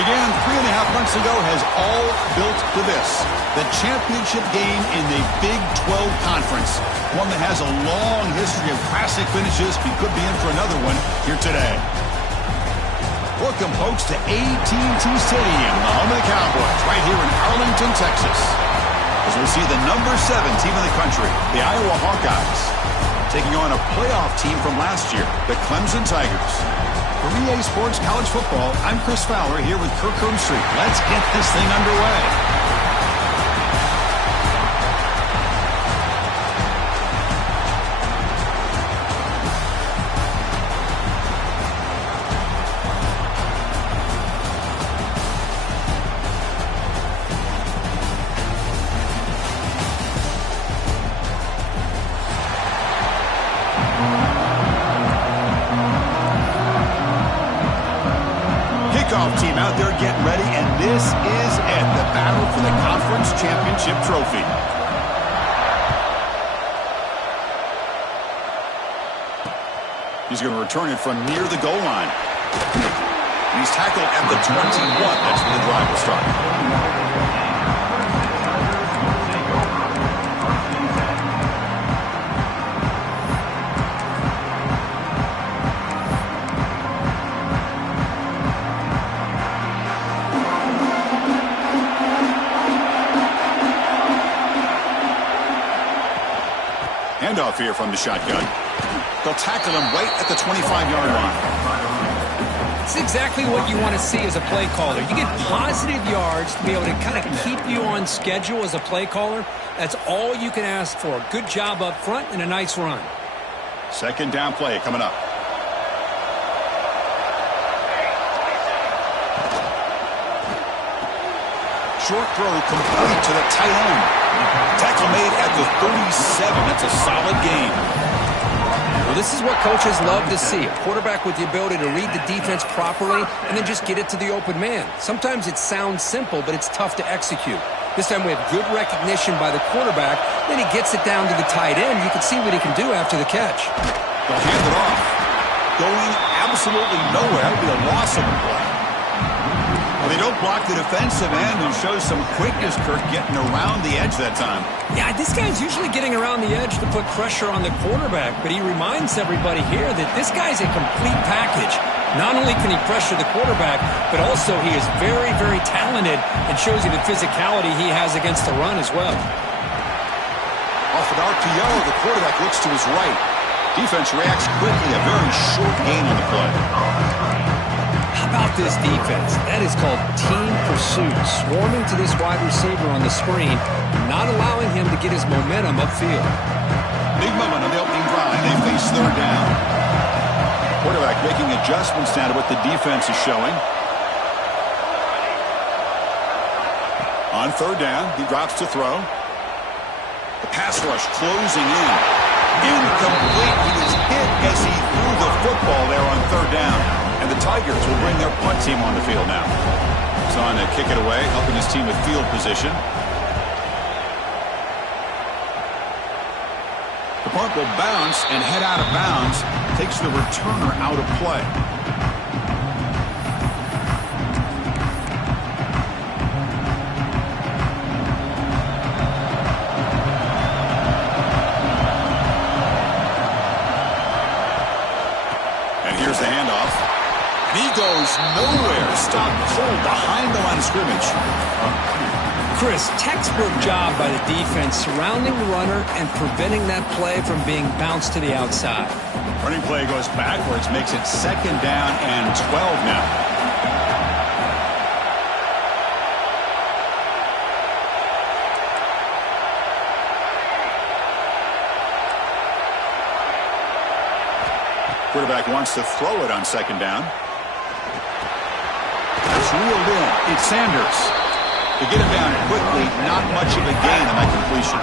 began 3.5 months ago has all built to this. The championship game in the Big 12 Conference. One that has a long history of classic finishes. We could be in for another one here today. Welcome, folks, to AT&T Stadium, the home of the Cowboys, right here in Arlington, Texas. As we'll see the number 7 team in the country, the Iowa Hawkeyes, taking on a playoff team from last year, the Clemson Tigers. For EA Sports College Football, I'm Chris Fowler here with Kirk Street. Let's get this thing underway. Team out there getting ready, and this is it, the battle for the conference championship trophy. He's going to return it from near the goal line. And he's tackled at the 21. That's where the drive will start. Handoff here from the shotgun. They'll tackle him right at the 25-yard line. It's exactly what you want to see as a play caller. You get positive yards to be able to kind of keep you on schedule as a play caller. That's all you can ask for. Good job up front and a nice run. Second down play coming up. Short throw complete to the tight end. Tackle made at the 37. That's a solid gain. Well, this is what coaches love to see. A quarterback with the ability to read the defense properly and then just get it to the open man. Sometimes it sounds simple, but it's tough to execute. This time we have good recognition by the quarterback. Then he gets it down to the tight end. You can see what he can do after the catch. They'll hand it off. Going absolutely nowhere. That would be a loss of the play. Well, they don't block the defensive end and show some quickness, Kirk, getting around the edge that time. Yeah, this guy's usually getting around the edge to put pressure on the quarterback, but he reminds everybody here that this guy's a complete package. Not only can he pressure the quarterback, but also he is very, very talented and shows you the physicality he has against the run as well. Off an RPO, the quarterback looks to his right. Defense reacts quickly, a very short gain on the play. How about this defense? That is called team pursuit. Swarming to this wide receiver on the screen, not allowing him to get his momentum upfield. Big moment on the opening drive. They face third down. Quarterback making adjustments now to what the defense is showing. On third down, he drops to throw. The pass rush closing in. Incomplete. He was hit as he threw the football there on third down. And the Tigers will bring their punt team on the field now. He's on to kick it away, helping his team with field position. The punt will bounce and head out of bounds. Takes the returner out of play. And here's the handoff. He goes nowhere. Stopped cold behind the line of scrimmage. Chris, textbook job by the defense surrounding the runner and preventing that play from being bounced to the outside. Running play goes backwards, makes it second down and 12 now. Quarterback wants to throw it on second down. It's reeled in. It's Sanders. To get him down quickly, not much of a gain on that completion.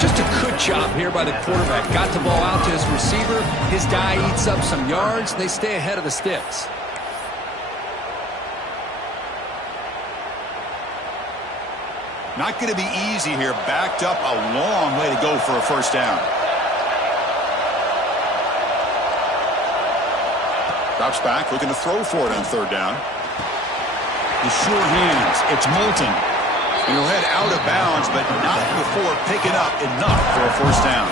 Just a good job here by the quarterback. Got the ball out to his receiver. His guy eats up some yards. They stay ahead of the sticks. Not going to be easy here. Backed up a long way to go for a first down. Drops back, looking to throw for it on third down. The sure hands. It's Moulton. And he'll head out of bounds, but not before picking up enough for a first down.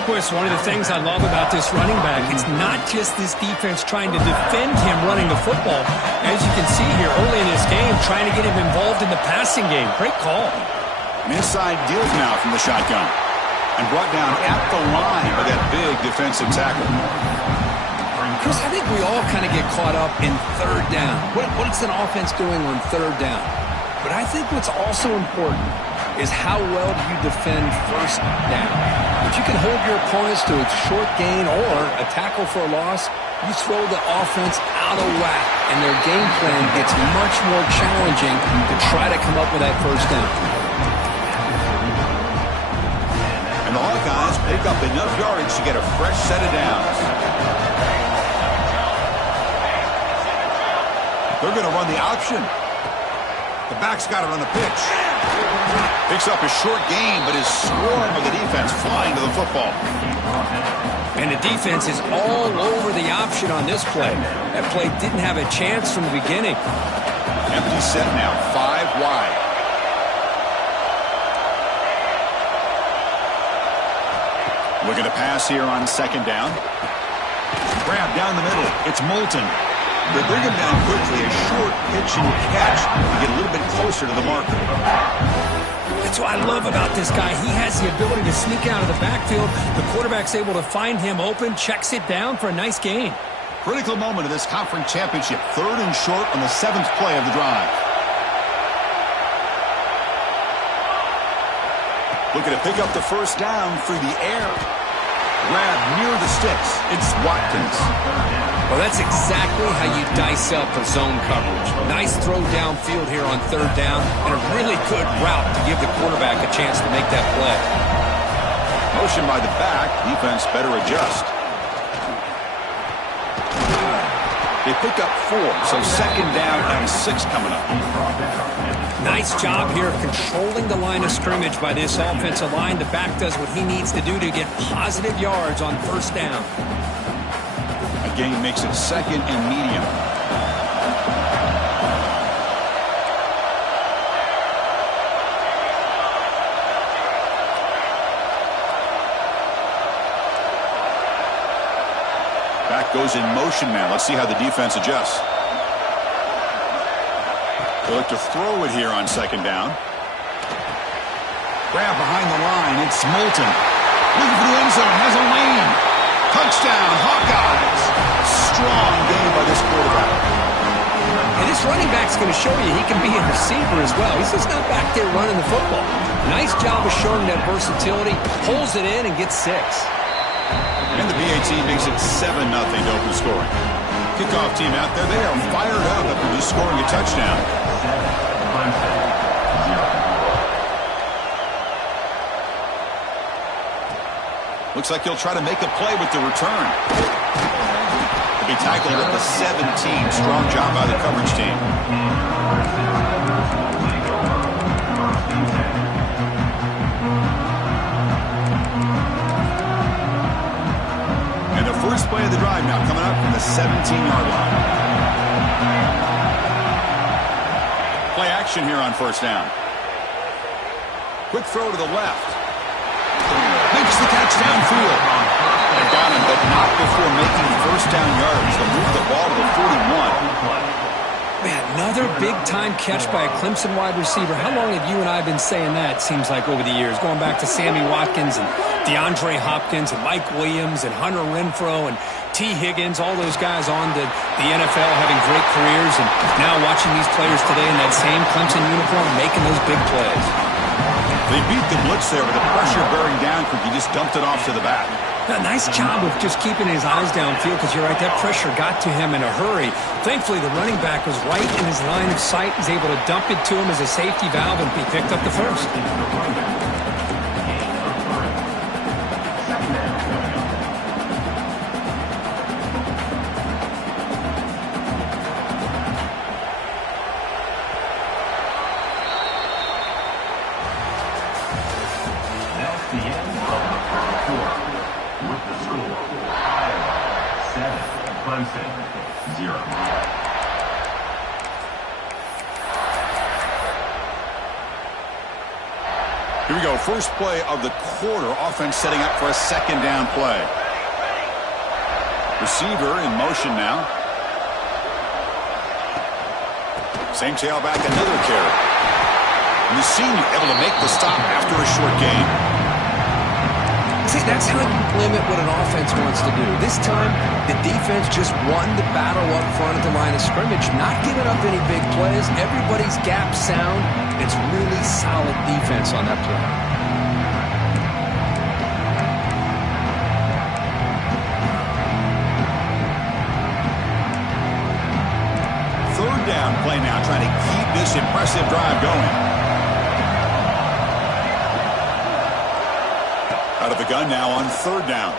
Of course, one of the things I love about this running back, it's not just this defense trying to defend him running the football. As you can see here early in this game, trying to get him involved in the passing game. Great call. An inside deals now from the shotgun. And brought down at the line by that big defensive tackle. Chris, I think we all kind of get caught up in third down. What's an offense doing on third down? But I think what's also important is how well do you defend first down. If you can hold your opponents to a short gain or a tackle for a loss, you throw the offense out of whack, and their game plan gets much more challenging to try to come up with that first down. And the Hawkeyes pick up enough yardage to get a fresh set of downs. They're going to run the option. The back's got it on the pitch. Picks up a short gain, but is swarmed with the defense flying to the football. And the defense is all over the option on this play. That play didn't have a chance from the beginning. Empty set now, 5 wide. Looking to pass here on second down. Grab down the middle. It's Moulton. They bring him down quickly, a short pitch and catch to get a little bit closer to the marker. That's what I love about this guy. He has the ability to sneak out of the backfield. The quarterback's able to find him open, checks it down for a nice gain. Critical moment of this conference championship. 3rd and short on the 7th play of the drive. Looking to pick up the first down through the air. Grab near the sticks. It's Watkins. Well, that's exactly how you dice up a zone coverage. Nice throw downfield here on 3rd down, and a really good route to give the quarterback a chance to make that play. Motion by the back. Defense better adjust. They pick up 4, so 2nd down and 6 coming up. Nice job here of controlling the line of scrimmage by this offensive line. The back does what he needs to do to get positive yards on 1st down. A gain makes it 2nd and medium. Back goes in motion now. Let's see how the defense adjusts. They look to throw it here on 2nd down. Grab behind the line. It's Moulton. Looking for the end zone. Has a lane. Touchdown, Hawkeyes. Strong game by this quarterback. And this running back's going to show you he can be a receiver as well. He's just not back there running the football. Nice job of showing that versatility. Pulls it in and gets 6. And the BAT makes it 7-0 to open scoring. Kickoff team out there. They are fired up after just scoring a touchdown. Looks like he'll try to make a play with the return. He'll be tackled at the 17. Strong job by the coverage team. And the first play of the drive now coming up from the 17-yard line. Play action here on 1st down. Quick throw to the left. Makes the catch downfield. They got him, but not before making 1st down yards. They'll move the ball to the 41. Man, another big-time catch by a Clemson wide receiver. How long have you and I been saying that, seems like, over the years? Going back to Sammy Watkins and DeAndre Hopkins and Mike Williams and Hunter Renfrow and T. Higgins, all those guys on to the NFL having great careers, and now watching these players today in that same Clemson uniform making those big plays. They beat the blitz there with the pressure bearing down because he just dumped it off to the back. A nice job of just keeping his eyes downfield because you're right, that pressure got to him in a hurry. Thankfully, the running back was right in his line of sight, was able to dump it to him as a safety valve, and he picked up the first. Here we go. First play of the quarter. Offense setting up for a second down play. Receiver in motion now. Same tailback, another carry. And the senior able to make the stop after a short gain. See, that's how you limit what an offense wants to do. This time, the defense just won the battle up front at the line of scrimmage, not giving up any big plays. Everybody's gap sound. It's really solid defense on that play. Third down play now, trying to keep this impressive drive going. Out of the gun now on third down.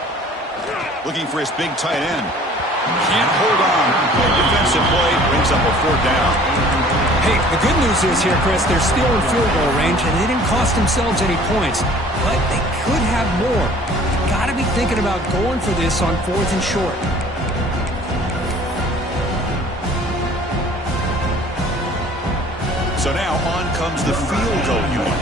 Looking for his big tight end. Can't hold on. Good defensive play brings up a fourth down. Hey, the good news is here, Chris, they're still in field goal range, and they didn't cost themselves any points. But they could have more. You've got to be thinking about going for this on 4th and short. So now on comes the field goal unit.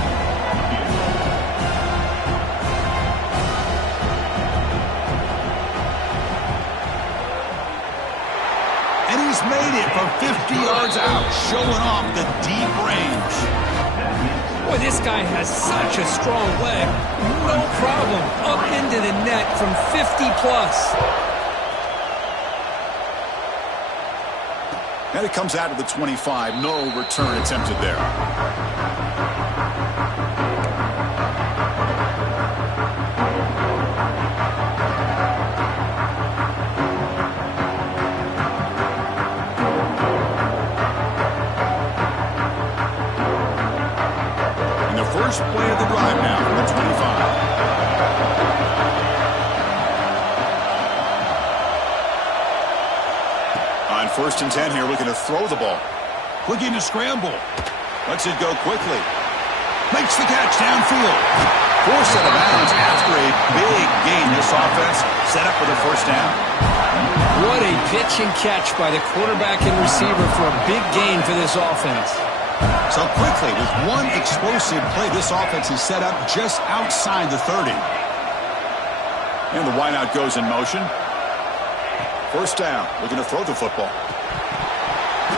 And he's made it from 50 yards out, showing off the deep range. Boy, this guy has such a strong leg. No problem. Up into the net from 50+. And it comes out of the 25. No return attempted there. And the first play of the drive now from the 25. First and 10 here, looking to throw the ball. Looking to scramble. Lets it go quickly. Makes the catch downfield. Forced out of bounds after a big gain. This offense set up for the first down. What a pitch and catch by the quarterback and receiver for a big gain for this offense. So quickly, with one explosive play, this offense is set up just outside the 30. And the wideout goes in motion. First down, looking to throw the football.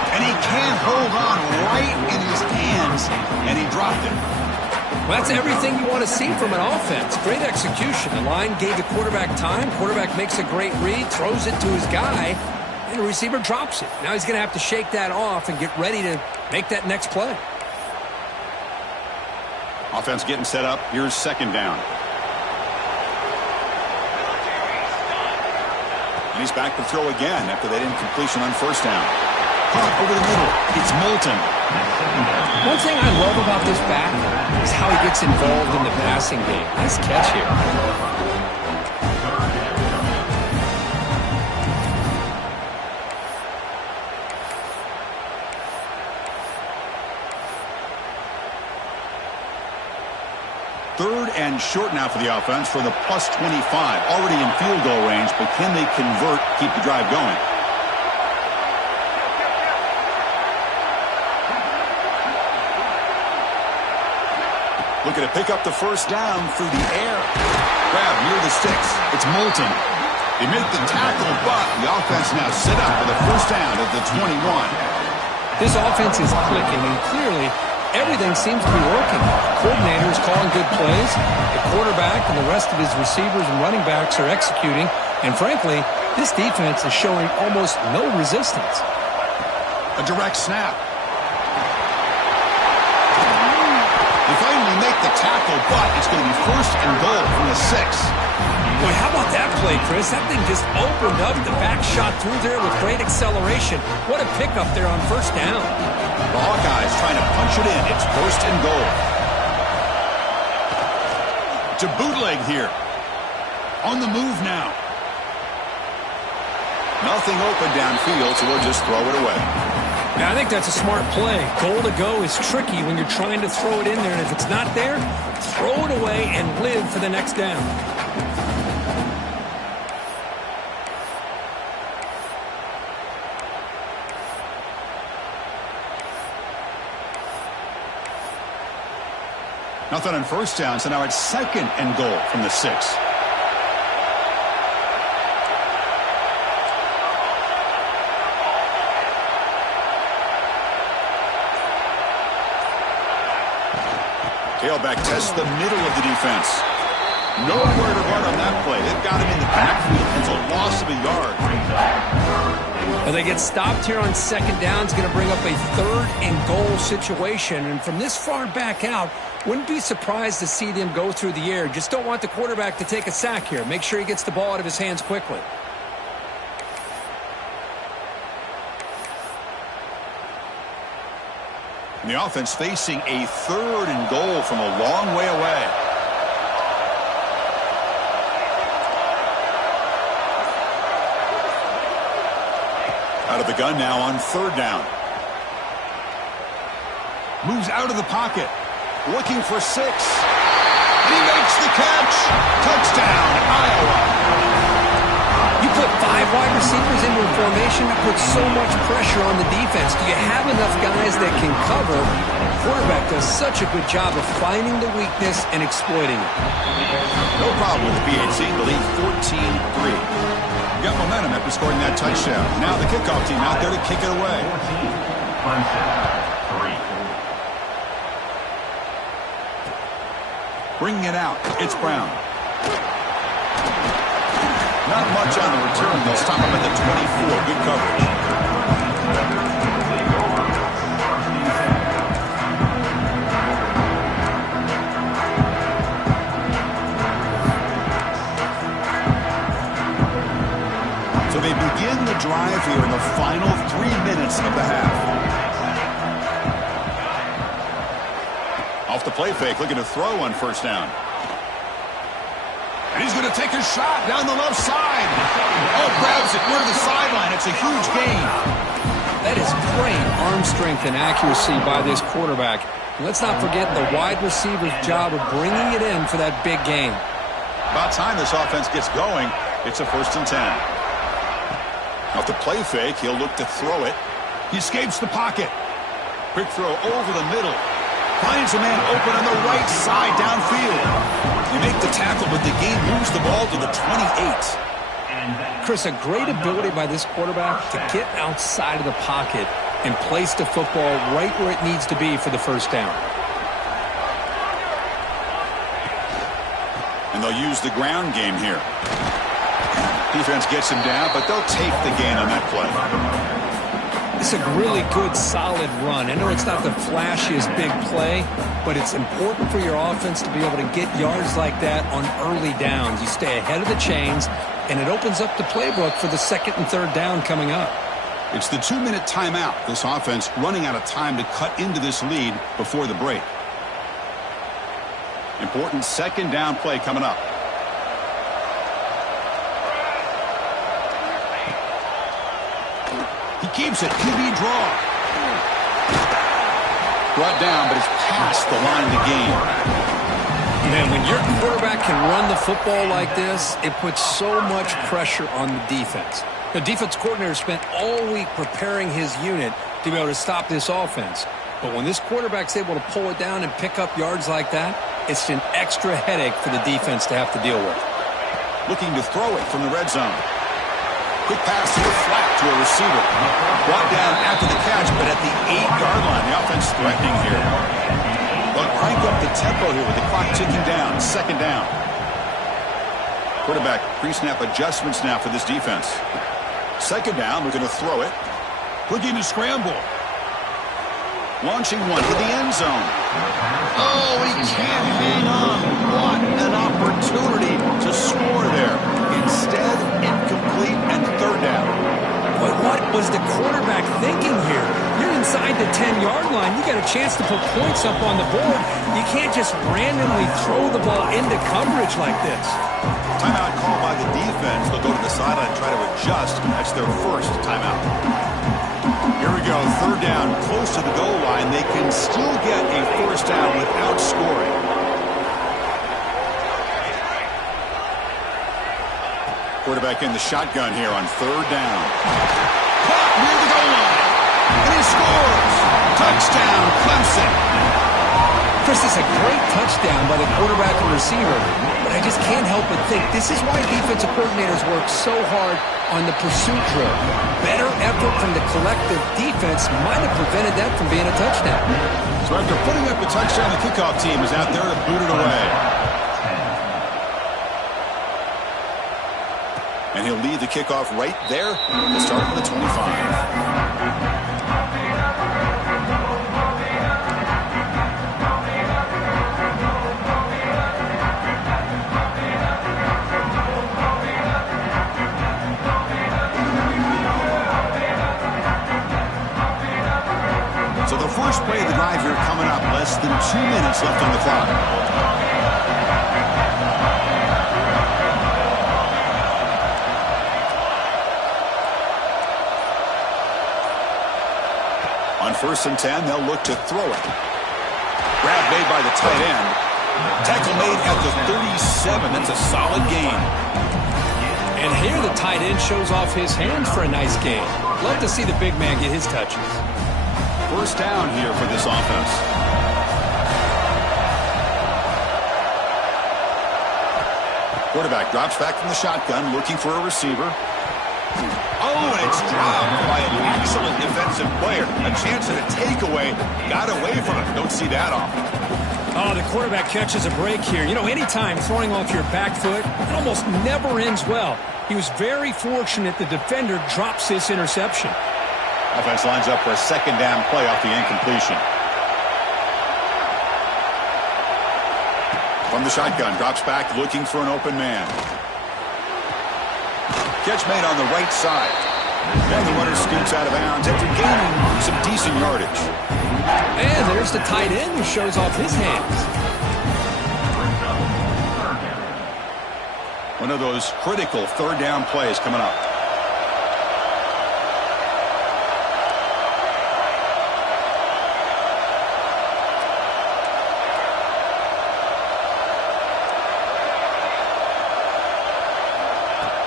And he can't hold on right in his hands, and he dropped it. Well, that's everything you want to see from an offense. Great execution. The line gave the quarterback time. Quarterback makes a great read, throws it to his guy, and the receiver drops it. Now he's going to have to shake that off and get ready to make that next play. Offense getting set up. Here's second down. And he's back to throw again after that incompletion on first down. Caught over the middle. It's Moulton. One thing I love about this back is how he gets involved in the passing game. Nice catch here. Third and short now for the offense for the plus 25. Already in field goal range, but can they convert, keep the drive going? Looking to pick up the first down through the air. Grab near the sticks. It's Moulton. They make the tackle, but the offense now set up for the first down at the 21. This offense is clicking, and clearly everything seems to be working. The coordinator is calling good plays. The quarterback and the rest of his receivers and running backs are executing. And frankly, this defense is showing almost no resistance. A direct snap. They finally make the tackle, but it's going to be first and goal from the 6. Boy, how about that play, Chris? That thing just opened up. The back shot through there with great acceleration. What a pickup there on first down. The Hawkeyes trying to punch it in. It's first and goal. To bootleg here. On the move now. Nothing open downfield, so we'll just throw it away. Yeah, I think that's a smart play. Goal to go is tricky when you're trying to throw it in there, and if it's not there, throw it away and live for the next down. Nothing on first down, so now it's 2nd and goal from the 6. Tailback tests the middle of the defense. Nowhere to run on that play. They've got him in the backfield. It's a loss of a yard. Well, they get stopped here on 2nd down. It's going to bring up a 3rd and goal situation. And from this far back out, wouldn't be surprised to see them go through the air. Just don't want the quarterback to take a sack here. Make sure he gets the ball out of his hands quickly. And the offense facing a 3rd and goal from a long way away. Out of the gun now on 3rd down. Moves out of the pocket. Looking for 6. And he makes the catch. Touchdown, Iowa. You put 5 wide receivers into a formation that puts so much pressure on the defense. Do you have enough guys that can cover? The quarterback does such a good job of finding the weakness and exploiting it. No problem with the PHC. The lead 14-3. Got momentum after scoring that touchdown. Now the kickoff team out there to kick it away. Bringing it out. It's Brown. Not much on the return. They'll stop him at the 24. Good coverage. So they begin the drive here in the final 3 minutes of the half. Off the play fake, looking to throw on 1st down. And he's going to take a shot down the left side. Oh, grabs it near the sideline. It's a huge gain. That is great arm strength and accuracy by this quarterback. And let's not forget the wide receiver's job of bringing it in for that big gain. About time this offense gets going. It's a 1st and 10. Off the play fake, he'll look to throw it. He escapes the pocket. Quick throw over the middle. Finds a man open on the right side downfield. You make the tackle, but the gain moves the ball to the 28. Chris, a great ability by this quarterback to get outside of the pocket and place the football right where it needs to be for the 1st down. And they'll use the ground game here. Defense gets him down, but they'll take the gain on that play. It's a really good, solid run. I know it's not the flashiest big play, but it's important for your offense to be able to get yards like that on early downs. You stay ahead of the chains, and it opens up the playbook for the 2nd and 3rd down coming up. It's the 2-minute timeout. This offense running out of time to cut into this lead before the break. Important 2nd down play coming up. He keeps it. QB draw. Brought down, but it's past the line to gain. Man, when your quarterback can run the football like this, it puts so much pressure on the defense. The defense coordinator spent all week preparing his unit to be able to stop this offense. But when this quarterback's able to pull it down and pick up yards like that, it's an extra headache for the defense to have to deal with. Looking to throw it from the red zone. Quick pass to the flat to a receiver. Brought down after the catch, but at the 8-yard line. The offense threatening here. They'll crank up the tempo here with the clock ticking down. 2nd down. Quarterback pre-snap adjustments now for this defense. 2nd down, looking to throw it. Looking to scramble. Launching one to the end zone. Oh, he can't hang on. What an opportunity to score there. Instead, incomplete and 3rd down. But what was the quarterback thinking here? You're inside the 10-yard line. You got a chance to put points up on the board. You can't just randomly throw the ball into coverage like this. Timeout called by the defense. They'll go to the sideline and try to adjust. That's their 1st timeout. Here we go. 3rd down, close to the goal line. They can still get a 1st down without scoring. Quarterback in the shotgun here on 3rd down. Caught near the goal line. And he scores. Touchdown, Clemson. Chris, is a great touchdown by the quarterback and receiver, but I just can't help but think this is why defensive coordinators work so hard on the pursuit drill. Better effort from the collective defense might have prevented that from being a touchdown. So after putting up a touchdown, the kickoff team is out there to boot it away. And he'll lead the kickoff right there to start from the 25. So the first play of the drive here coming up, less than 2 minutes left on the clock. On 1st and 10, they'll look to throw it. Grab made by the tight end. Tackle made at the 37. That's a solid gain. And here the tight end shows off his hands for a nice gain. Love to see the big man get his touches. First down here for this offense. Quarterback drops back from the shotgun, looking for a receiver. Oh, and it's dropped by an excellent defensive player. A chance at a takeaway. Got away from it. Don't see that often. Oh, the quarterback catches a break here. You know, anytime throwing off your back foot, it almost never ends well. He was very fortunate the defender drops this interception. Offense lines up for a second down play off the incompletion. From the shotgun, drops back looking for an open man. Catch made on the right side. And the runner scoots out of bounds after gaining some decent yardage. And there's the tight end who shows off his hands. One of those critical third down plays coming up.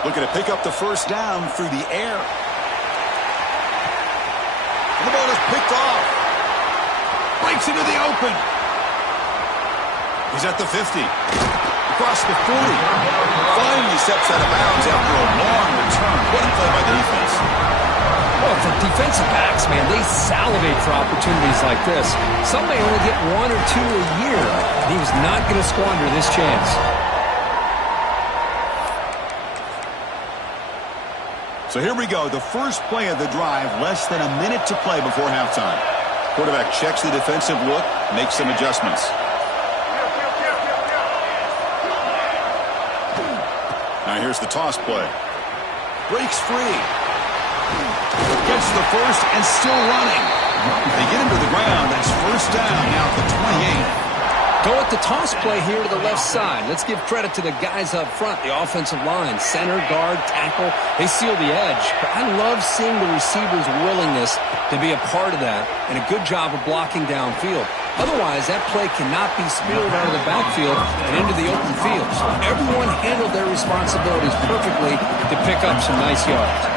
Looking to pick up the first down through the air. And the ball is picked off. Breaks into the open. He's at the 50. Across the 40. Finally steps out of bounds after a long return. What a play by the defense. Well, for defensive backs, man, they salivate for opportunities like this. Some may only get 1 or 2 a year. He was not going to squander this chance. So here we go, the first play of the drive, less than a minute to play before halftime. Quarterback checks the defensive look, makes some adjustments. Now here's the toss play. Breaks free. Gets the first and still running. They get him to the ground. That's first down now at the 28. Go at the toss play here to the left side. Let's give credit to the guys up front, the offensive line, center, guard, tackle. They seal the edge. But I love seeing the receiver's willingness to be a part of that and a good job of blocking downfield. Otherwise, that play cannot be spilled out of the backfield and into the open field. So everyone handled their responsibilities perfectly to pick up some nice yards.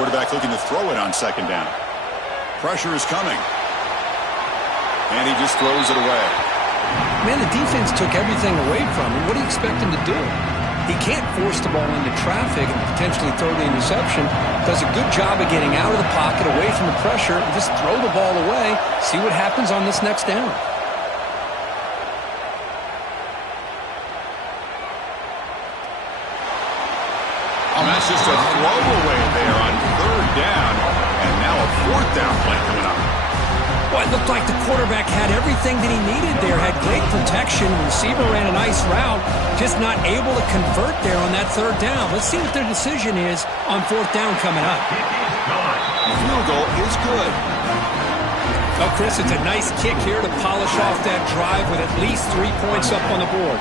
Quarterback looking to throw it on second down. Pressure is coming. And he just throws it away. Man, the defense took everything away from him. What do you expect him to do? He can't force the ball into traffic and potentially throw the interception. Does a good job of getting out of the pocket, away from the pressure, and just throw the ball away. See what happens on this next down. Oh, that's just a throwaway there on third down. And now a fourth down play coming up. Well, it looked like the quarterback had everything that he needed there. Had great protection. Receiver ran a nice route. Just not able to convert there on that third down. Let's see what their decision is on fourth down coming up. The field goal is good. Oh, Chris, it's a nice kick here to polish off that drive with at least 3 points up on the board.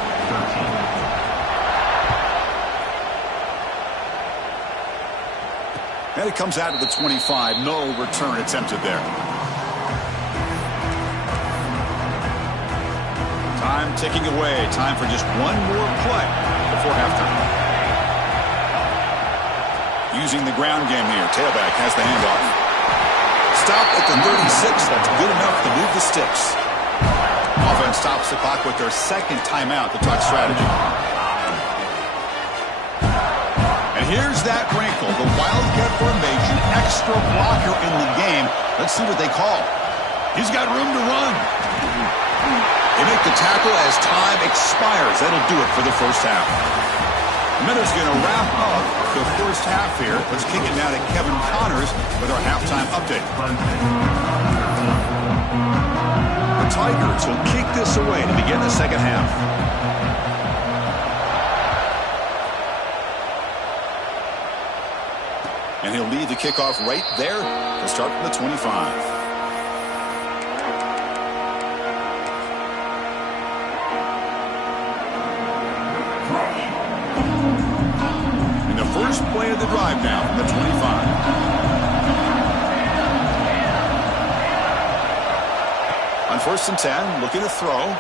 And it comes out of the 25. No return attempted there. Time ticking away. Time for just one more play before halftime. using the ground game here. Tailback has the handoff. Stop at the 36. That's good enough to move the sticks. Offense stops the clock with their second timeout to talk strategy. And here's that wrinkle, the Wildcat formation, extra blocker in the game. Let's see what they call. He's got room to run. They make the tackle as time expires. That'll do it for the first half. Minute's going to wrap up the first half here. Let's kick it now to Kevin Connors with our halftime update. The Tigers will kick this away to begin the second half. And he'll lead the kickoff right there to start from the 25. First play of the drive now from the 25. On 1st and 10, looking to throw.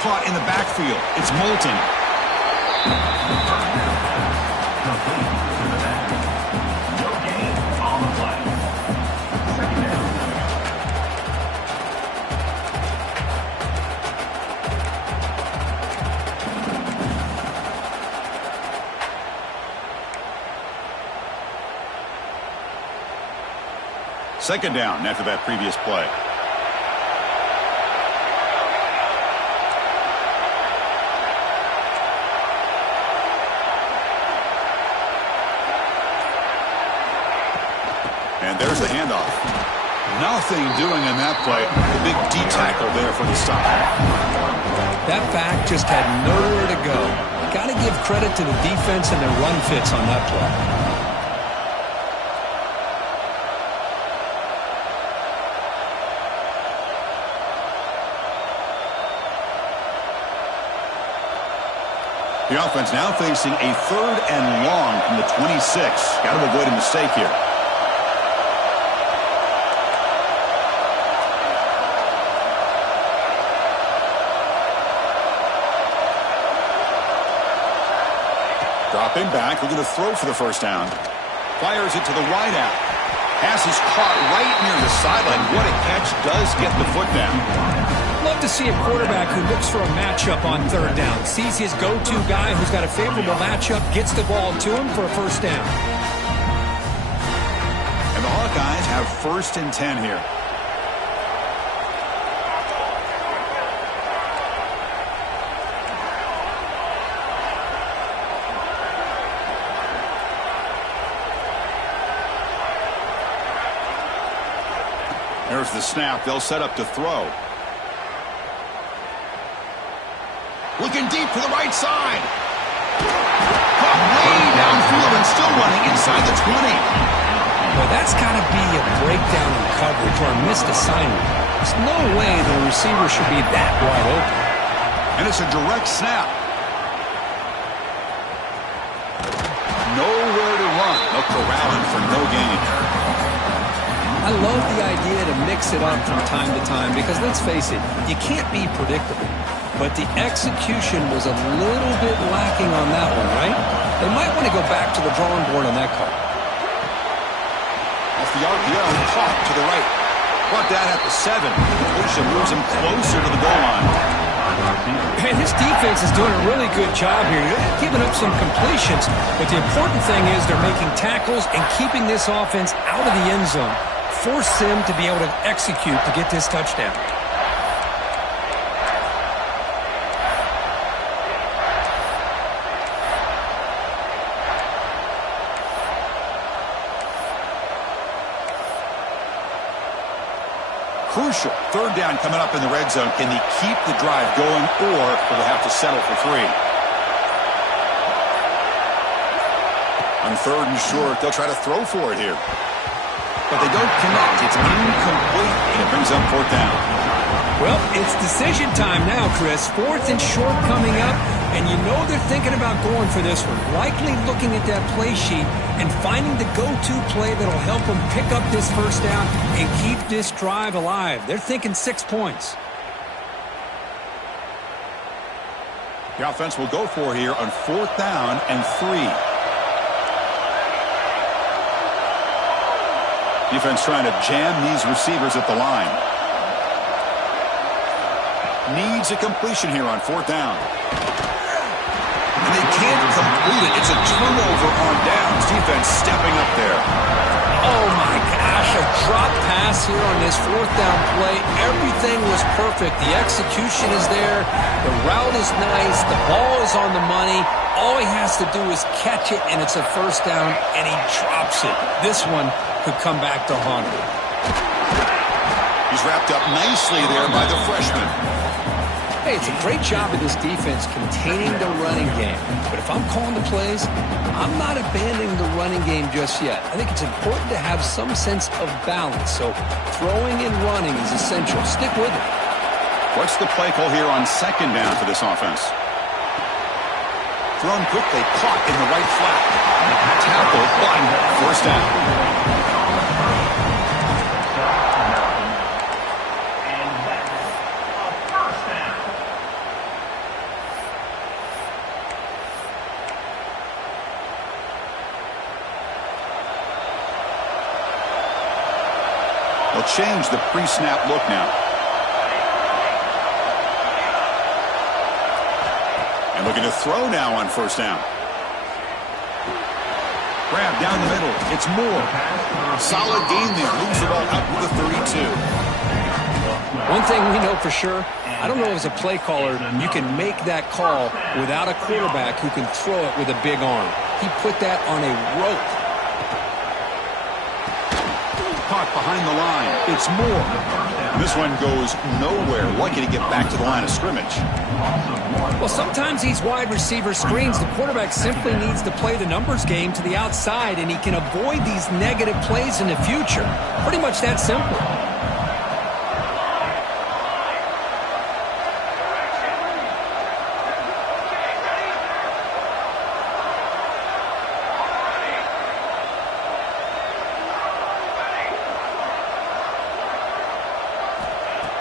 Caught in the backfield. It's Moulton. Second down after that previous play. And there's the handoff. Nothing doing in that play. The big D tackle there for the stop. That back just had nowhere to go. Got to give credit to the defense and their run fits on that play. The offense now facing a 3rd and long from the 26. Got to avoid a mistake here. Dropping back, looking to throw for the first down. Fires it to the wideout. Pass is caught right near the sideline. What a catch, does get the foot down. Love to see a quarterback who looks for a matchup on 3rd down. Sees his go-to guy who's got a favorable matchup, gets the ball to him for a first down. And the Hawkeyes have 1st and 10 here. There's the snap. They'll set up to throw. Looking deep to the right side. Caught way downfield and still running inside the 20. Well, that's got to be a breakdown in coverage or a missed assignment. There's no way the receiver should be that wide open. And it's a direct snap. Nowhere to run. They'll corral him for no gain. I love the idea to mix it up from time to time because, let's face it, you can't be predictable. But the execution was a little bit lacking on that one, right? They might want to go back to the drawing board on that call. Off the RPO, caught to the right. Brought down at the 7. Lucia moves him closer to the goal line. And his defense is doing a really good job here. They're giving up some completions, but the important thing is they're making tackles and keeping this offense out of the end zone. Force them to be able to execute to get this touchdown. Crucial. 3rd down coming up in the red zone. Can they keep the drive going, or will they have to settle for 3? On 3rd and short, they'll try to throw for it here. But they don't connect. It's incomplete, and it brings up 4th down. Well, it's decision time now, Chris. 4th and short coming up, and you know they're thinking about going for this one. Likely looking at that play sheet and finding the go-to play that'll help them pick up this first down and keep this drive alive. They're thinking 6 points. The offense will go for here on 4th down and 3. Defense trying to jam these receivers at the line. Needs a completion here on 4th down. And they can't complete it. It's a turnover on downs. Defense stepping up there. Oh, my gosh, a drop pass here on this 4th down play. Everything was perfect. The execution is there. The route is nice. The ball is on the money. All he has to do is catch it, and it's a 1st down, and he drops it. This one could come back to haunt him. He's wrapped up nicely there by the freshman. Hey, it's a great job of this defense containing the running game. But if I'm calling the plays, I'm not abandoning the running game just yet. I think it's important to have some sense of balance. So throwing and running is essential. Stick with it. What's the play call here on 2nd down for this offense? Thrown quickly, caught in the right flat. Tackle, but 1st down. They'll change the pre-snap look now. And looking to throw now on 1st down. Grab down the middle. It's Moore. Solid gain there. Moves the ball out with a 32. One thing we know for sure, I don't know as a play caller, you can make that call without a quarterback who can throw it with a big arm. He put that on a rope. Caught behind the line. It's Moore. This one goes nowhere. Lucky to get back to the line of scrimmage. Well, sometimes these wide receiver screens, the quarterback simply needs to play the numbers game to the outside, and he can avoid these negative plays in the future. Pretty much that simple.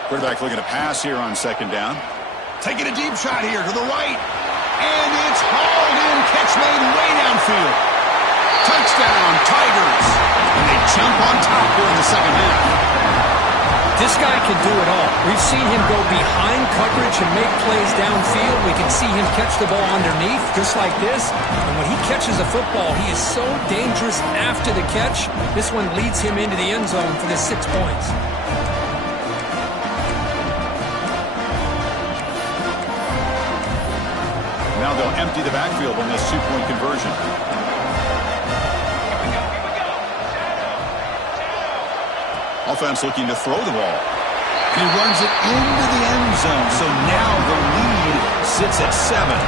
Quarterback looking to pass here on 2nd down. Taking a deep shot here to the right. And it's hauled in. Catch made way downfield. Touchdown, Tigers. And they jump on top here in the 2nd half. This guy can do it all. We've seen him go behind coverage and make plays downfield. We can see him catch the ball underneath, just like this. And when he catches a football, he is so dangerous after the catch. This one leads him into the end zone for the 6 points. Now they'll empty the backfield on this 2-point conversion. Offense looking to throw the ball. He runs it into the end zone, so now the lead sits at 7.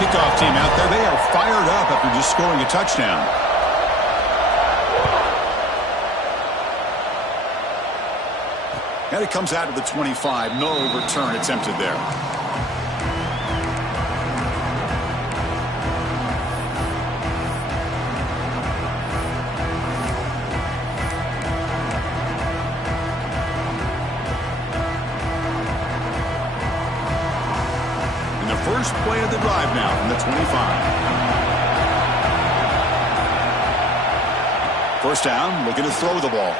Kickoff team out there. They are fired up after just scoring a touchdown. And it comes out of the 25. No return attempted there. And the first play of the drive now from the 25. 1st down, looking to throw the ball.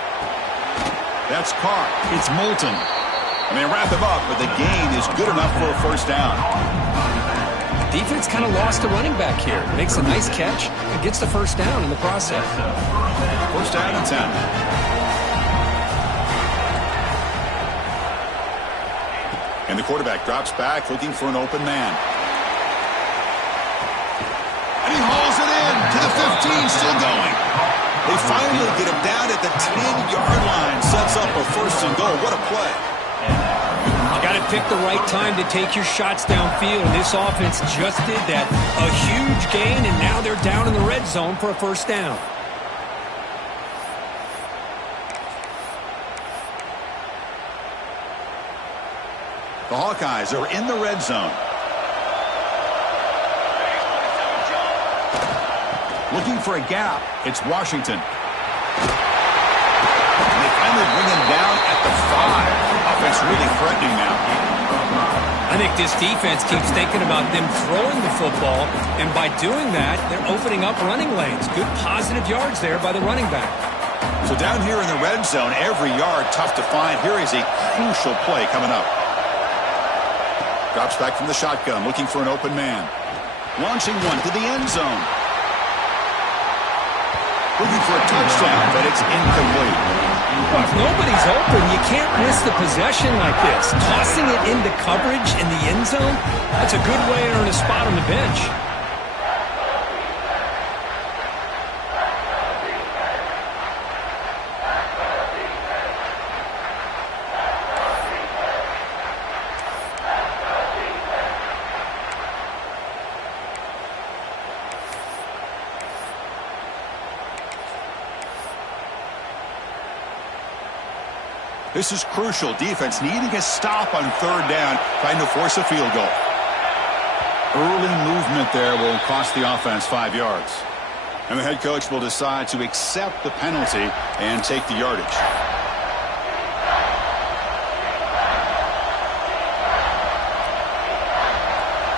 That's caught. It's Moulton. And they wrap him up, but the gain is good enough for a 1st down. Defense kind of lost a running back here. Makes a nice catch and gets the 1st down in the process. 1st down and 10. And the quarterback drops back looking for an open man. And he hauls it in to the 15, still going. They finally get him down at the 10-yard line. Sets up a 1st and goal. What a play. You got to pick the right time to take your shots downfield. This offense just did that. A huge gain, and now they're down in the red zone for a 1st down. The Hawkeyes are in the red zone. Looking for a gap. It's Washington. And they finally bring him down at the 5. Offense really threatening now. I think this defense keeps thinking about them throwing the football, and by doing that, they're opening up running lanes. Good positive yards there by the running back. So down here in the red zone, every yard tough to find. Here is a crucial play coming up. Drops back from the shotgun, looking for an open man. Launching one to the end zone. Looking for a touchdown, but it's incomplete. Well, if nobody's open, you can't miss the possession like this. Tossing it into coverage in the end zone, that's a good way to earn a spot on the bench. This is crucial. Defense needing a stop on third down, trying to force a field goal. Early movement there will cost the offense 5 yards. And the head coach will decide to accept the penalty and take the yardage.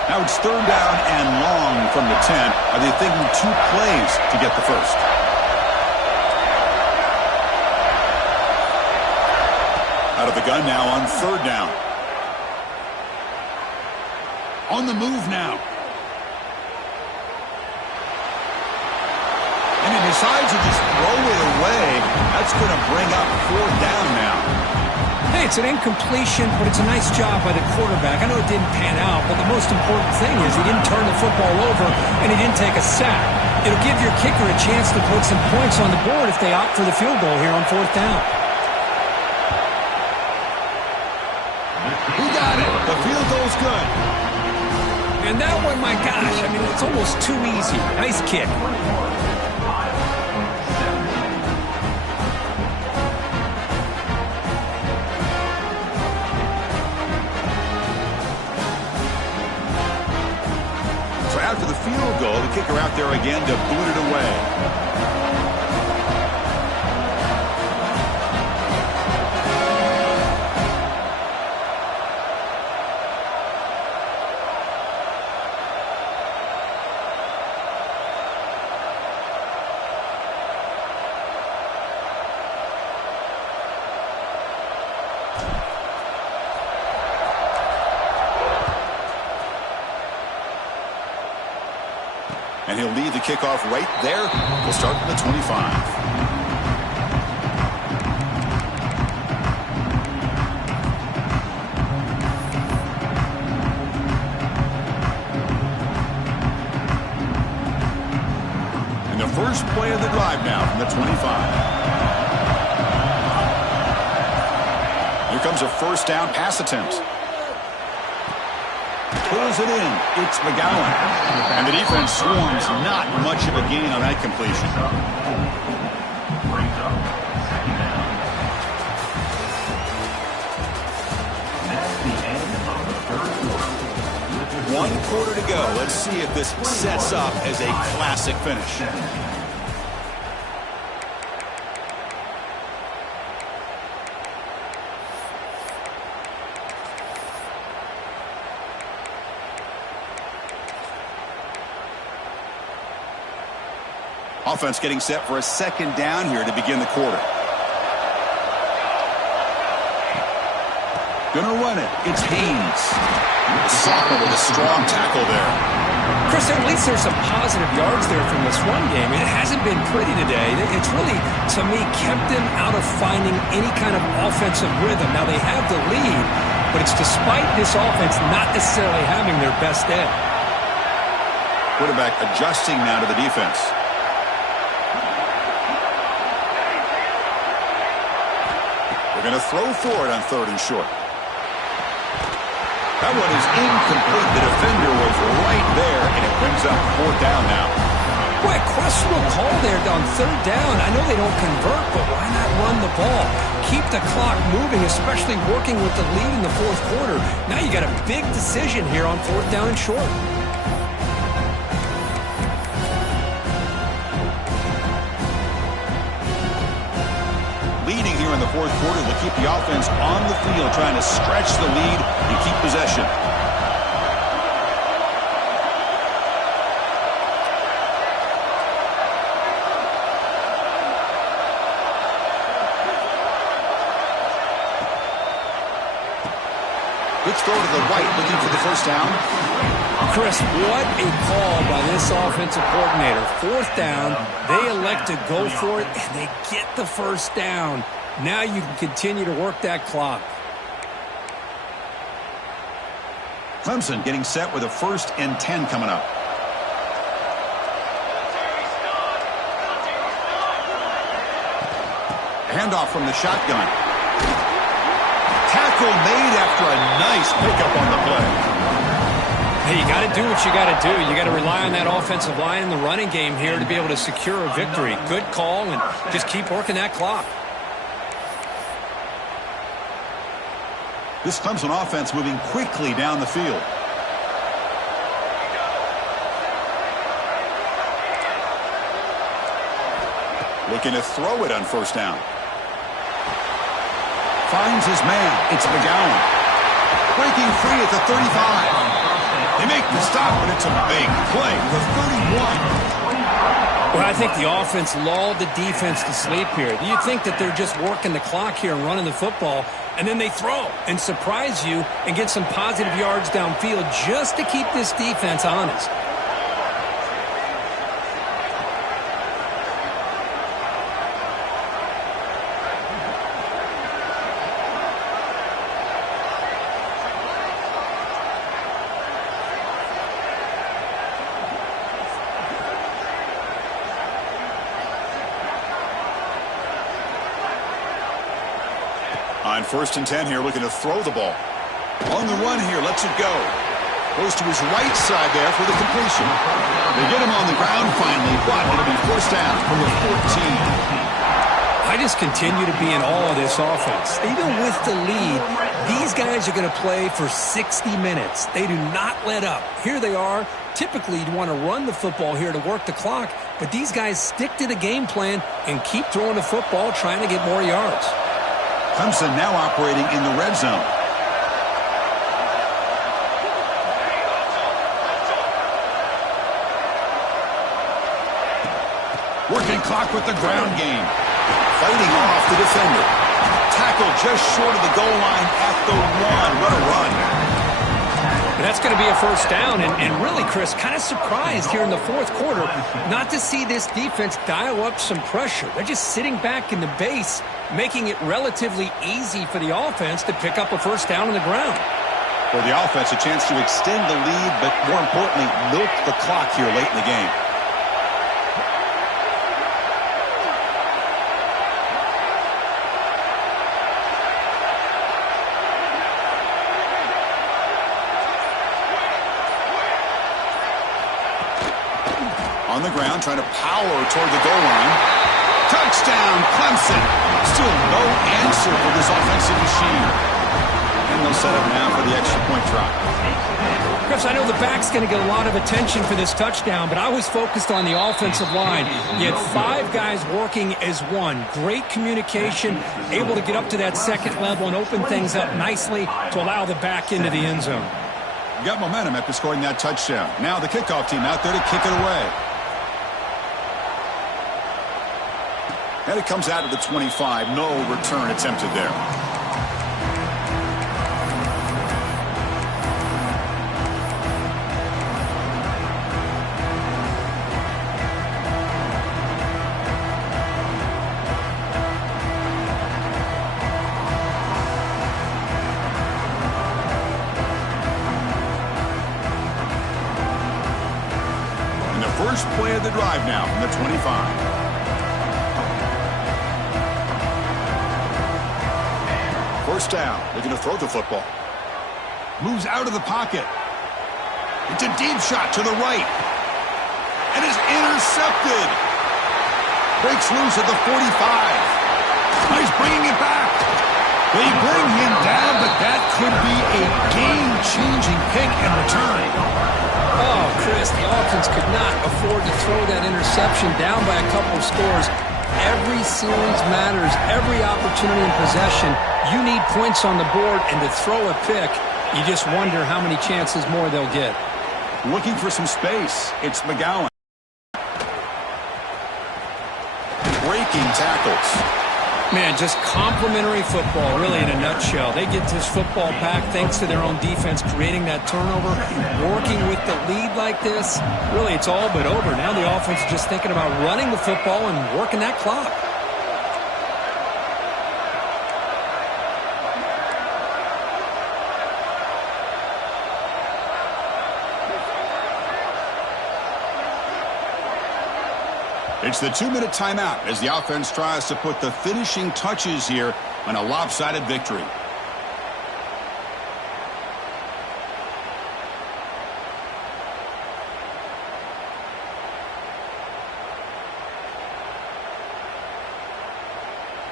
Now it's third down and long from the 10. Are they thinking 2 plays to get the first? Out of the gun now on third down. On the move now. And he decides to just throw it away. That's going to bring up fourth down now. Hey, it's an incompletion, but it's a nice job by the quarterback. I know it didn't pan out, but the most important thing is he didn't turn the football over and he didn't take a sack. It'll give your kicker a chance to put some points on the board if they opt for the field goal here on fourth down. He got it. The field goal's good. And that one, my gosh, I mean, it's almost too easy. Nice kick. So after the field goal, the kicker out there again to boot it away. And he'll lead the kickoff right there. We'll start from the 25. And the first play of the drive now from the 25. Here comes a first down pass attempt. Pulls it in. It's McGowan. And the defense swarms. Not much of a gain on that completion. One quarter to go. Let's see if this sets up as a classic finish. Offense getting set for a second down here to begin the quarter. Gonna run it. It's Haynes. Soccer with a strong tackle there. Chris, at least there's some positive yards there from this run game. It hasn't been pretty today. It's really, to me, kept them out of finding any kind of offensive rhythm. Now, they have the lead, but it's despite this offense not necessarily having their best day. Quarterback adjusting now to the defense. They're going to throw for it on third and short. That one is incomplete. The defender was right there, and it brings up fourth down now. Boy, questionable call there on third down. I know they don't convert, but why not run the ball? Keep the clock moving, especially working with the lead in the fourth quarter. Now you got a big decision here on fourth down and short. Leading here in the fourth quarter will keep the offense on the field, trying to stretch the lead and keep possession. Good throw to the right, looking for the first down. Chris, what a call by this offensive coordinator. Fourth down, they elect to go for it, and they get the first down. Now you can continue to work that clock. Clemson getting set with a 1st and 10 coming up. Handoff from the shotgun. Tackle made after a nice pickup on the play. Hey, you got to do what you got to do. You got to rely on that offensive line in the running game here to be able to secure a victory. Good call, and just keep working that clock. This Clemson offense moving quickly down the field. Looking to throw it on first down. Finds his man. It's McGowan. Breaking free at the 35. They make the stop, but it's a big play for 31. Well, I think the offense lulled the defense to sleep here. Do you think that they're just working the clock here and running the football, and then they throw and surprise you and get some positive yards downfield just to keep this defense honest? On 1st and 10 here, looking to throw the ball. On the run here, lets it go. Goes to his right side there for the completion. They get him on the ground finally, but it'll be first down from the 14. I just continue to be in awe of this offense. Even with the lead, these guys are going to play for 60 minutes. They do not let up. Here they are. Typically, you'd want to run the football here to work the clock, but these guys stick to the game plan and keep throwing the football, trying to get more yards. Clemson now operating in the red zone. Working clock with the ground game. Fighting off the defender. Tackle just short of the goal line at the 1. What a run. That's going to be a first down, and really, Chris, kind of surprised here in the fourth quarter not to see this defense dial up some pressure. They're just sitting back in the base, making it relatively easy for the offense to pick up a first down on the ground. For the offense, a chance to extend the lead, but more importantly, milk the clock here late in the game. On the ground, trying to power toward the goal line. Touchdown, Clemson. Still no answer for this offensive machine. And they'll set up now for the extra point try. Chris, I know the back's going to get a lot of attention for this touchdown, but I was focused on the offensive line. You had 5 guys working as one. Great communication, able to get up to that second level and open things up nicely to allow the back into the end zone. Got momentum after scoring that touchdown. Now the kickoff team out there to kick it away. And it comes out of the 25. No return attempted there. And the first play of the drive now from the 25. First down, looking to throw the football. Moves out of the pocket. It's a deep shot to the right. And is intercepted. Breaks loose at the 45. He's bringing it back. They bring him down, but that could be a game-changing pick and return. Oh, Chris, the offense could not afford to throw that interception down by a couple of scores. Every series matters. Every opportunity in possession, you need points on the board, and to throw a pick, you just wonder how many chances more they'll get. Looking for some space. It's McGowan. Breaking tackles. Man, just complimentary football, really, in a nutshell. They get this football back thanks to their own defense creating that turnover, working with the lead like this. Really, it's all but over. Now the offense is just thinking about running the football and working that clock. It's the 2-minute timeout as the offense tries to put the finishing touches here on a lopsided victory.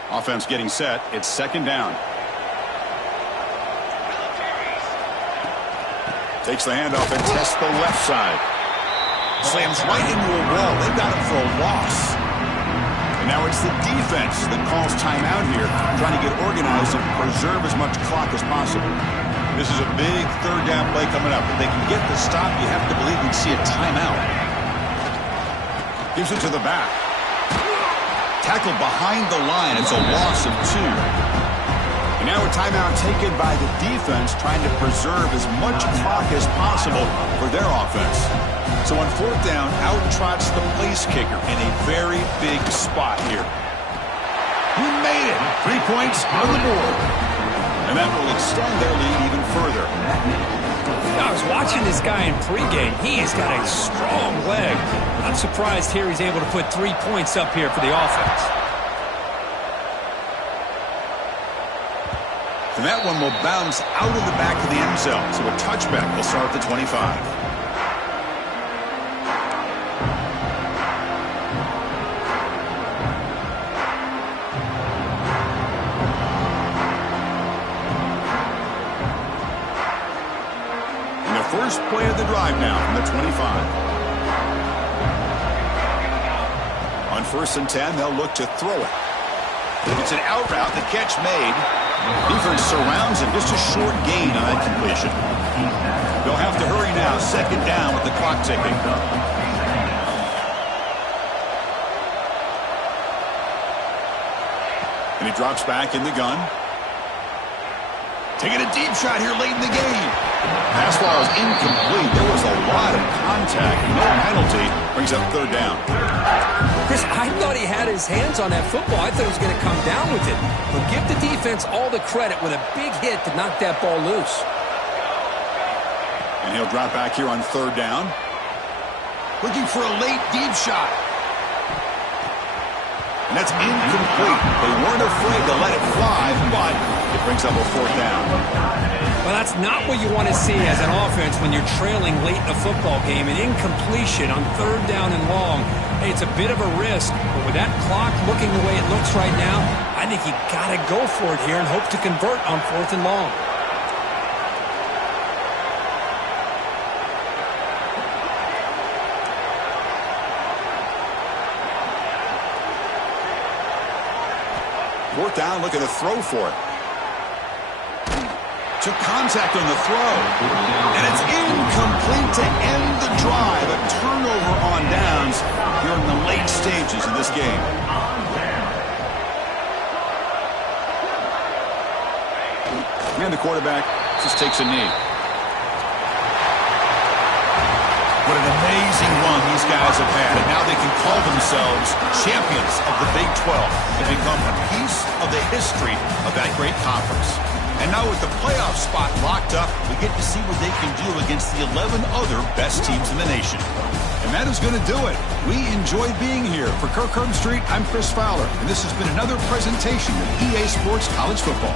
Offense getting set. It's second down. Takes the handoff and tests the left side. Slams right into a wall. They've got him for a loss. And now it's the defense that calls timeout here, trying to get organized and preserve as much clock as possible. This is a big third down play coming up. If they can get the stop, you have to believe we'd see a timeout. Gives it to the back. Tackled behind the line. It's a loss of 2. And now a timeout taken by the defense, trying to preserve as much clock as possible for their offense. So on fourth down, out trots the place kicker in a very big spot here. He made it. 3 points on the board. And that will extend their lead even further. I was watching this guy in pregame. He has got a strong leg. I'm surprised here he's able to put 3 points up here for the offense. And that one will bounce out of the back of the end zone. So a touchback will start at the 25. First play of the drive now from the 25. On 1st and 10, they'll look to throw it. It's an out route, the catch made. Defense surrounds him, just a short gain on that completion. They'll have to hurry now, second down with the clock ticking. And he drops back in the gun. Taking a deep shot here late in the game. Pass ball is incomplete. There was a lot of contact. No penalty. Brings up third down. Chris, I thought he had his hands on that football. I thought he was going to come down with it. But give the defense all the credit with a big hit to knock that ball loose. And he'll drop back here on third down. Looking for a late deep shot. And that's incomplete. They weren't afraid to let it fly, but it brings up a fourth down. Well, that's not what you want to see as an offense when you're trailing late in a football game. An incompletion on third down and long. Hey, it's a bit of a risk, but with that clock looking the way it looks right now, I think you got to go for it here and hope to convert on 4th and long. Fourth down, looking to throw for it. Took contact on the throw. And it's incomplete to end the drive. A turnover on downs here in the late stages of this game. And the quarterback just takes a knee. What an amazing run these guys have had. And now they can call themselves champions of the Big 12 and become a piece of the history of that great conference. And now with the playoff spot locked up, we get to see what they can do against the 11 other best teams in the nation. And that is going to do it. We enjoyed being here. For Kirk Herbstreit, I'm Chris Fowler, and this has been another presentation of EA Sports College Football.